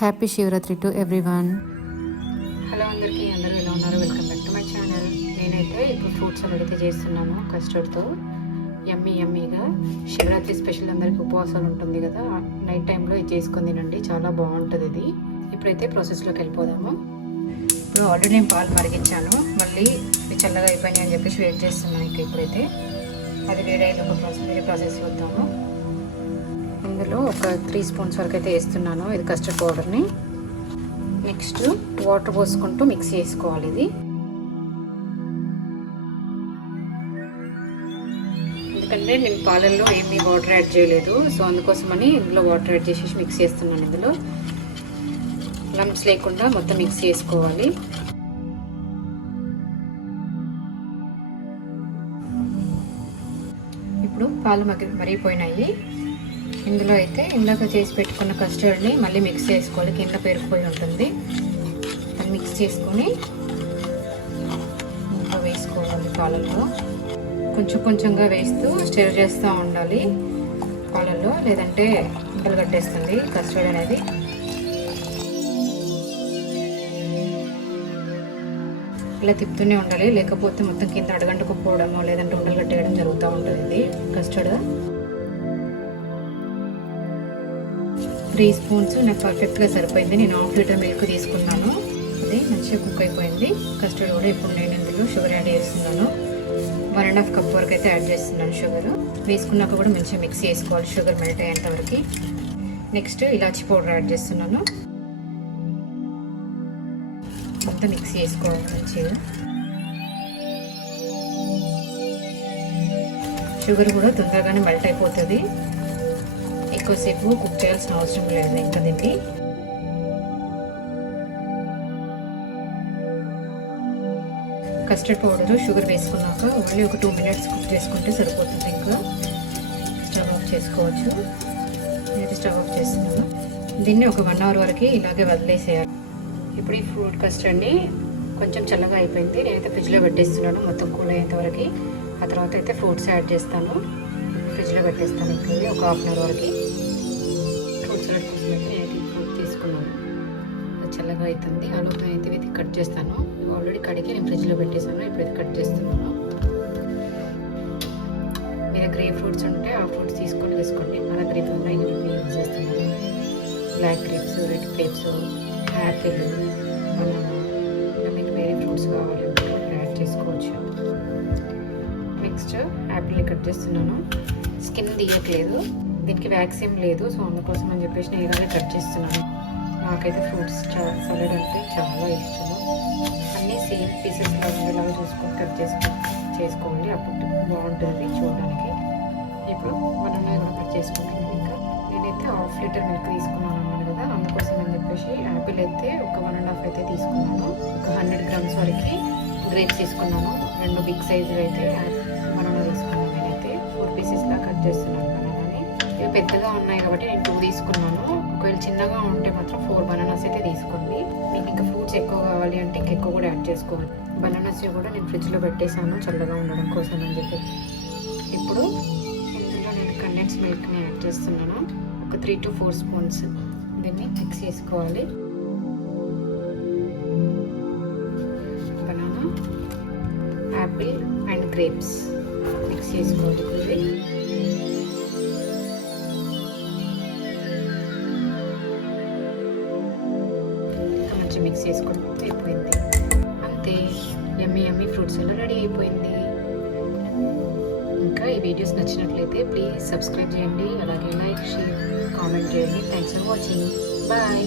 Happy Shivaratri to everyone. Hello అందరికీ, అందరూ ఎలా ఉన్నారు? Welcome back to my channel. నేనైతే ఇప్పుడు ఫ్రూట్స్ సలాడ్ అయితే చేస్తున్నాను కస్టర్డ్తో. యమ్మీగా శివరాత్రి స్పెషల్ అందరికీ ఉపవాసాలు ఉంటుంది కదా, నైట్ టైంలో ఇది చేసుకొని తినండి, చాలా బాగుంటుంది ఇది. ఇప్పుడైతే ప్రాసెస్లోకి వెళ్ళిపోదాము. ఇప్పుడు ఆల్రెడీ నేను పాలు మరిగించాను, మళ్ళీ ఇవి చల్లగా అయిపోయినాయి అని చెప్పేసి వెయిట్ చేస్తున్నాను. ఇంకా ఇప్పుడైతే అది వేడైన వేరే ప్రాసెస్ చూద్దాము. ఇందులో ఒక 3 స్పూన్స్ వరకు అయితే వేస్తున్నాను ఇది కస్టర్డ్ పౌడర్ని. నెక్స్ట్ వాటర్ పోసుకుంటూ మిక్స్ చేసుకోవాలి ఇది. ఎందుకంటే నేను పాలల్లో ఏమీ వాటర్ యాడ్ చేయలేదు, సో అందుకోసమని ఇందులో వాటర్ యాడ్ చేసేసి మిక్స్ చేస్తున్నాను. ఇందులో లంప్స్ లేకుండా మొత్తం మిక్స్ చేసుకోవాలి. ఇప్పుడు పాలు మరిగిపోయినాయి. ఇందులో అయితే ఇందాక చేసి పెట్టుకున్న కస్టర్డ్ని మళ్ళీ మిక్స్ చేసుకోవాలి, కింద పేరుకుపోయి ఉంటుంది. అది మిక్స్ చేసుకొని ఇంకా వేసుకోవాలి పాలల్లో. కొంచెంగా వేస్తూ స్టిర్ చేస్తూ ఉండాలి పాలల్లో, లేదంటే ఉండలు కట్టేస్తుంది కస్టర్డ్ అనేది. ఇలా తిప్పుతూనే ఉండాలి, లేకపోతే మొత్తం కింద అడగంటుకుపోవడమో లేదంటే ఉండలు కట్టేయడం జరుగుతూ ఉంటుంది ఇది కస్టర్డ్. 3 స్పూన్స్ నాకు పర్ఫెక్ట్గా సరిపోయింది. నేను 1/2 లీటర్ మిల్క్ తీసుకున్నాను, అది మంచిగా కుక్ అయిపోయింది కస్టర్డ్ కూడా. ఇప్పుడు నేను ఇందులో షుగర్ యాడ్ చేస్తున్నాను. 1.5 కప్ వరకు అయితే యాడ్ చేస్తున్నాను షుగర్. వేసుకున్నాక కూడా మంచిగా మిక్స్ చేసుకోవాలి షుగర్ మెల్ట్ అయ్యేంత వరకు. నెక్స్ట్ ఇలాచీ పౌడర్ యాడ్ చేస్తున్నాను, మొత్తం మిక్స్ చేసుకోవాలి మంచిగా. షుగర్ కూడా తొందరగానే మెల్ట్ అయిపోతుంది, ఎక్కువసేపు కుక్ చేయాల్సిన అవసరం లేదు. ఇంకా దీన్ని కస్టర్డ్ పౌడర్ షుగర్ వేసుకున్నాక ఓన్లీ ఒక 2 మినిట్స్ కుక్ చేసుకుంటే సరిపోతుంది. ఇంకా స్టవ్ ఆఫ్ చేసుకోవచ్చు. నేను స్టవ్ ఆఫ్ చేస్తున్నాను. దీన్ని ఒక 1 అవర్ వరకు ఇలాగే వదిలేసేయాలి. ఇప్పుడు ఈ ఫ్రూట్ కస్టర్డ్ని కొంచెం చల్లగా అయిపోయింది, నేనైతే ఫ్రిడ్జ్లో పెట్టేస్తున్నాను మొత్తం కూల్ అయ్యేంత వరకు. ఆ తర్వాత అయితే ఫ్రూట్స్ యాడ్ చేస్తాను, ఫ్రిడ్జ్లో పెట్టేస్తాను. ఇప్పుడు ఒక 1/2 అవర్ వరకు ఫ్రూట్ సలాడ్ కోసం అయితే నేనైతే ఫ్రూట్ తీసుకున్నాను. అది చల్లగా అవుతుంది, ఆలోపు అయితే ఇది కట్ చేస్తాను. ఆల్రెడీ కడిగి నేను ఫ్రిడ్జ్లో పెట్టేసాను, ఇప్పుడైతే కట్ చేస్తున్నాను. మీ దగ్గర ఏ ఫ్రూట్స్ ఉంటే ఆ ఫ్రూట్స్ తీసుకొని వేసుకోండి. మన దగ్గర ఇప్పుడు ఉన్నాయి యూజ్ చేస్తున్నాను. Black grapes, red grapes, apple, banana, ఇంకా మీకు వేరే ఫ్రూట్స్ కావాలి అంటే యాడ్ చేసుకోవచ్చు. నెక్స్ట్ యాపిల్ని కట్ చేస్తున్నాను. స్కిన్ తీయట్లేదు, దీనికి వ్యాక్సిన్ లేదు, సో అందుకోసం అని చెప్పేసి నేను ఇలాగే కట్ చేస్తున్నాను. నాకైతే ఫ్రూట్స్ సలాడ్ అంటే చాలా ఇష్టము. అన్నీ సేమ్ పీసెస్లో ఉండేలాగా చూసుకొని కట్ చేసుకోండి, అప్పుడు బాగుంటుంది చూడడానికి. ఇప్పుడు బనానా కూడా కట్ చేసుకుంటున్నాను. ఇంకా నేనైతే 1/2 లీటర్ మిల్క్ తీసుకున్నాను అన్నాను కదా, అందుకోసం అని చెప్పేసి యాపిల్ అయితే ఒక 1.5 అయితే తీసుకున్నాను. ఒక 100 గ్రామ్స్ వరకు గ్రేప్స్ తీసుకున్నాను. 2 బిగ్ సైజులు అయితే బనానా తీసుకున్నాను. నేనైతే 4 పీసెస్లా కట్ చేస్తున్నాను బనానాని. ఇవి పెద్దగా ఉన్నాయి కాబట్టి నేను 2 తీసుకున్నాను. ఒకవేళ చిన్నగా ఉంటే మాత్రం 4 బనానాస్ అయితే తీసుకోండి. మీకు ఇంకా ఫ్రూట్స్ ఎక్కువ కావాలి అంటే ఇంకెక్కువ కూడా యాడ్ చేసుకోవాలి. బనానాస్ కూడా నేను ఫ్రిడ్జ్లో పెట్టేశాను చల్లగా ఉండడం కోసం అని చెప్పి. ఇప్పుడు ఇందులో నేను కండెన్స్ మిల్క్ని యాడ్ చేస్తున్నాను, ఒక 3 to 4 స్పూన్స్. దీన్ని మిక్స్ చేసుకోవాలి. Banana, Apple and grapes mix చేసుకోవాలి. మంచిగా మిక్స్ చేసుకుంటే అయిపోయింది. అంతే, యమ్మీ ఫ్రూట్స్ సలాడ్ రెడీ అయిపోయింది. ఇంకా ఈ వీడియోస్ నచ్చినట్లయితే ప్లీజ్ సబ్స్క్రైబ్ చేయండి, అలాగే లైక్, షేర్, కామెంట్ చేయండి. Thanks for watching. బాయ్.